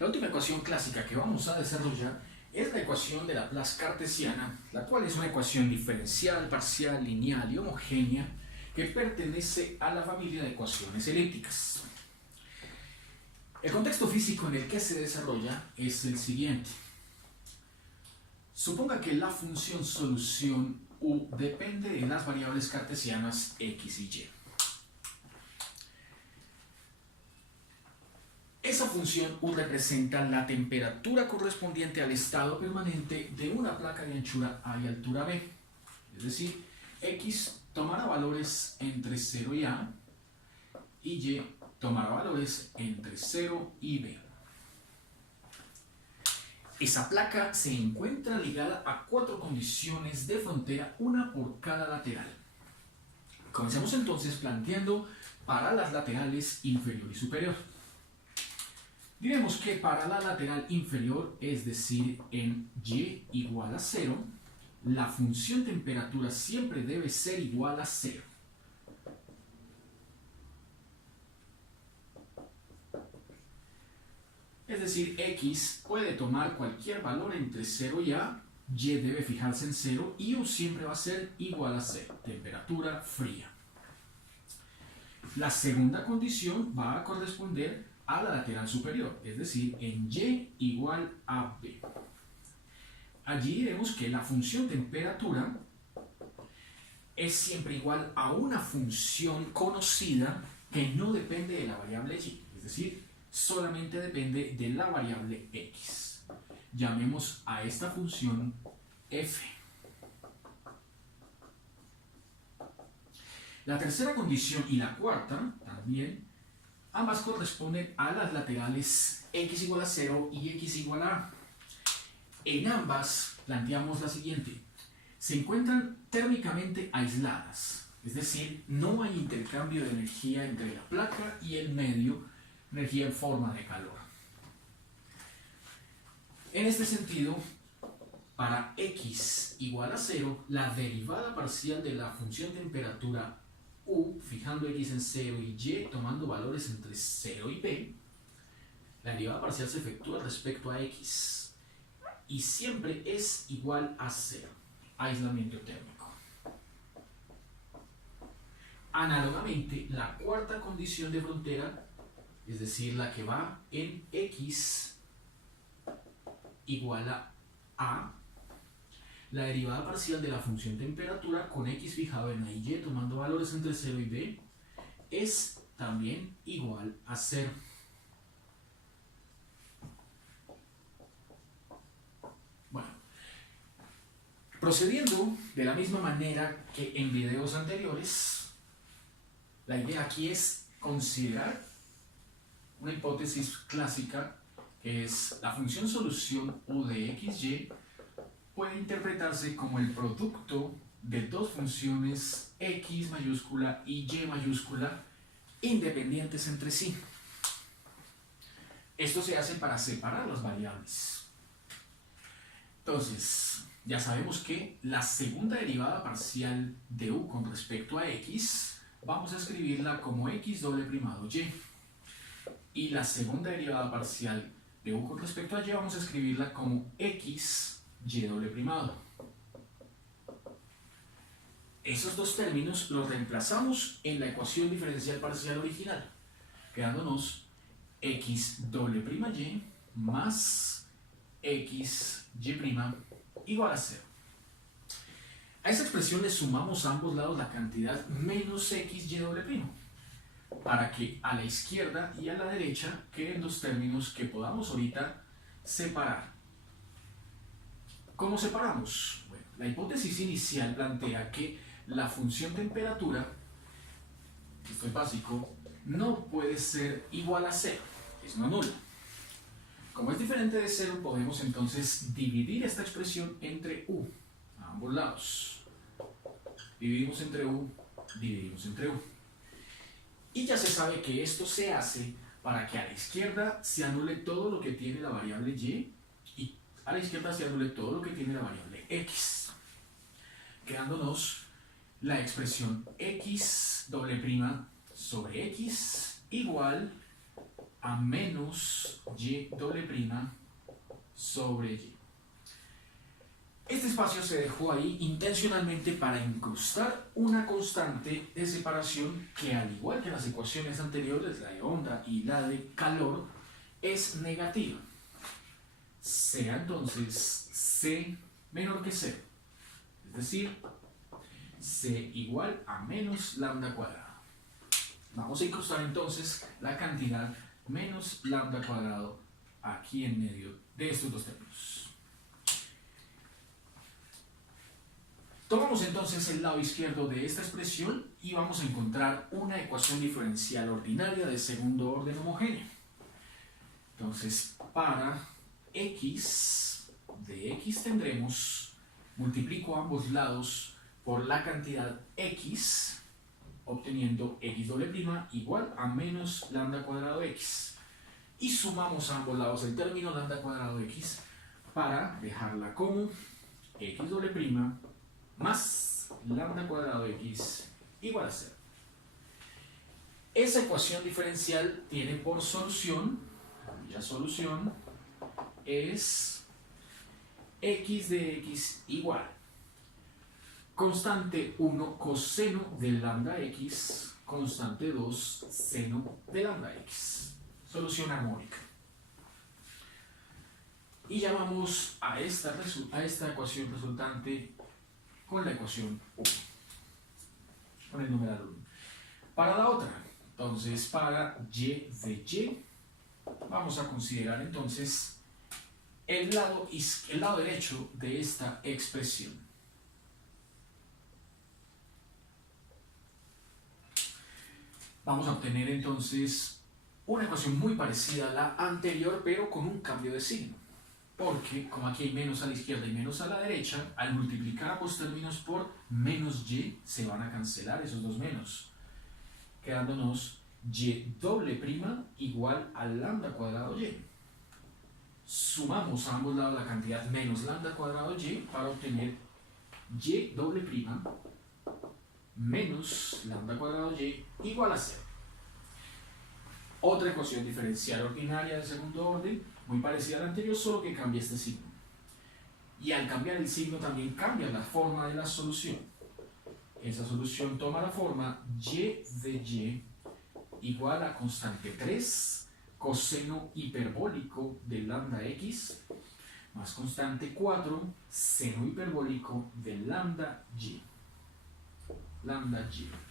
La última ecuación clásica que vamos a desarrollar es la ecuación de Laplace cartesiana, la cual es una ecuación diferencial, parcial, lineal y homogénea que pertenece a la familia de ecuaciones elípticas. El contexto físico en el que se desarrolla es el siguiente. Suponga que la función solución u depende de las variables cartesianas x y y. Esa función u representa la temperatura correspondiente al estado permanente de una placa de anchura A y altura B. Es decir, x tomará valores entre 0 y A y y tomará valores entre 0 y B. Esa placa se encuentra ligada a 4 condiciones de frontera, una por cada lateral. Comencemos entonces planteando para las laterales inferior y superior. Diremos que para la lateral inferior, es decir, en y igual a 0, la función temperatura siempre debe ser igual a 0. Es decir, x puede tomar cualquier valor entre 0 y a, y debe fijarse en 0 y u siempre va a ser igual a 0, temperatura fría. La segunda condición va a corresponder a la lateral superior, es decir, en y igual a b. Allí diremos que la función temperatura es siempre igual a una función conocida que no depende de la variable y, es decir, solamente depende de la variable x. Llamemos a esta función f. La tercera condición y la cuarta también, ambas corresponden a las laterales x igual a 0 y x igual a a. En ambas planteamos la siguiente. Se encuentran térmicamente aisladas, es decir, no hay intercambio de energía entre la placa y el medio, energía en forma de calor. En este sentido, para x igual a 0, la derivada parcial de la función temperatura u, fijando x en 0 y y tomando valores entre 0 y b, la derivada parcial se efectúa respecto a x y siempre es igual a 0, aislamiento térmico. Análogamente, la cuarta condición de frontera, es decir, la que va en x igual a, la derivada parcial de la función temperatura con x fijado en a y y tomando valores entre 0 y b es también igual a 0. Bueno, procediendo de la misma manera que en videos anteriores, la idea aquí es considerar una hipótesis clásica que es la función solución u de xy puede interpretarse como el producto de dos funciones x mayúscula y y mayúscula independientes entre sí. Esto se hace para separar las variables. Entonces, ya sabemos que la segunda derivada parcial de u con respecto a x vamos a escribirla como x doble primado y. Y la segunda derivada parcial de u con respecto a y vamos a escribirla como x y doble primado. Esos dos términos los reemplazamos en la ecuación diferencial parcial original, quedándonos x doble prima y más x y prima igual a 0. A esta expresión le sumamos a ambos lados la cantidad menos x y doble prima, para que a la izquierda y a la derecha queden dos términos que podamos ahorita separar. ¿Cómo separamos? Bueno, la hipótesis inicial plantea que la función temperatura, esto es básico, no puede ser igual a 0, es no nula. Como es diferente de 0, podemos entonces dividir esta expresión entre u, a ambos lados. Dividimos entre u, dividimos entre u. Y ya se sabe que esto se hace para que a la izquierda se anule todo lo que tiene la variable y a la izquierda se anule todo lo que tiene la variable x, quedándonos la expresión x doble prima sobre x igual a menos y doble prima sobre y. Este espacio se dejó ahí intencionalmente para incrustar una constante de separación que, al igual que las ecuaciones anteriores, la de onda y la de calor, es negativa. Sea entonces C menor que 0, es decir, C igual a menos lambda cuadrado. Vamos a incrustar entonces la cantidad menos lambda cuadrado aquí en medio de estos dos términos. Tomamos entonces el lado izquierdo de esta expresión y vamos a encontrar una ecuación diferencial ordinaria de segundo orden homogéneo. Entonces, para x de x tendremos, multiplico ambos lados por la cantidad x, obteniendo x doble prima igual a menos lambda cuadrado x. Y sumamos a ambos lados el término lambda cuadrado x para dejarla como x doble prima más lambda cuadrado x igual a 0. Esa ecuación diferencial tiene por solución, la solución es x de x igual constante 1 coseno de lambda x, constante 2 seno de lambda x. Solución armónica. Y llamamos a esta ecuación resultante con la ecuación 1, con el numeral 1. Para la otra, entonces para y de y, vamos a considerar entonces el lado derecho de esta expresión. Vamos a obtener entonces una ecuación muy parecida a la anterior, pero con un cambio de signo. Porque como aquí hay menos a la izquierda y menos a la derecha, al multiplicar ambos términos por menos y, se van a cancelar esos dos menos, quedándonos y doble prima igual a lambda cuadrado y. Sumamos a ambos lados la cantidad menos lambda cuadrado y para obtener y doble prima menos lambda cuadrado y igual a 0. Otra ecuación diferencial ordinaria de segundo orden, muy parecida a la anterior, solo que cambia este signo. Y al cambiar el signo también cambia la forma de la solución. Esa solución toma la forma y de y igual a constante 3 coseno hiperbólico de lambda x más constante 4 seno hiperbólico de lambda y. Lambda y.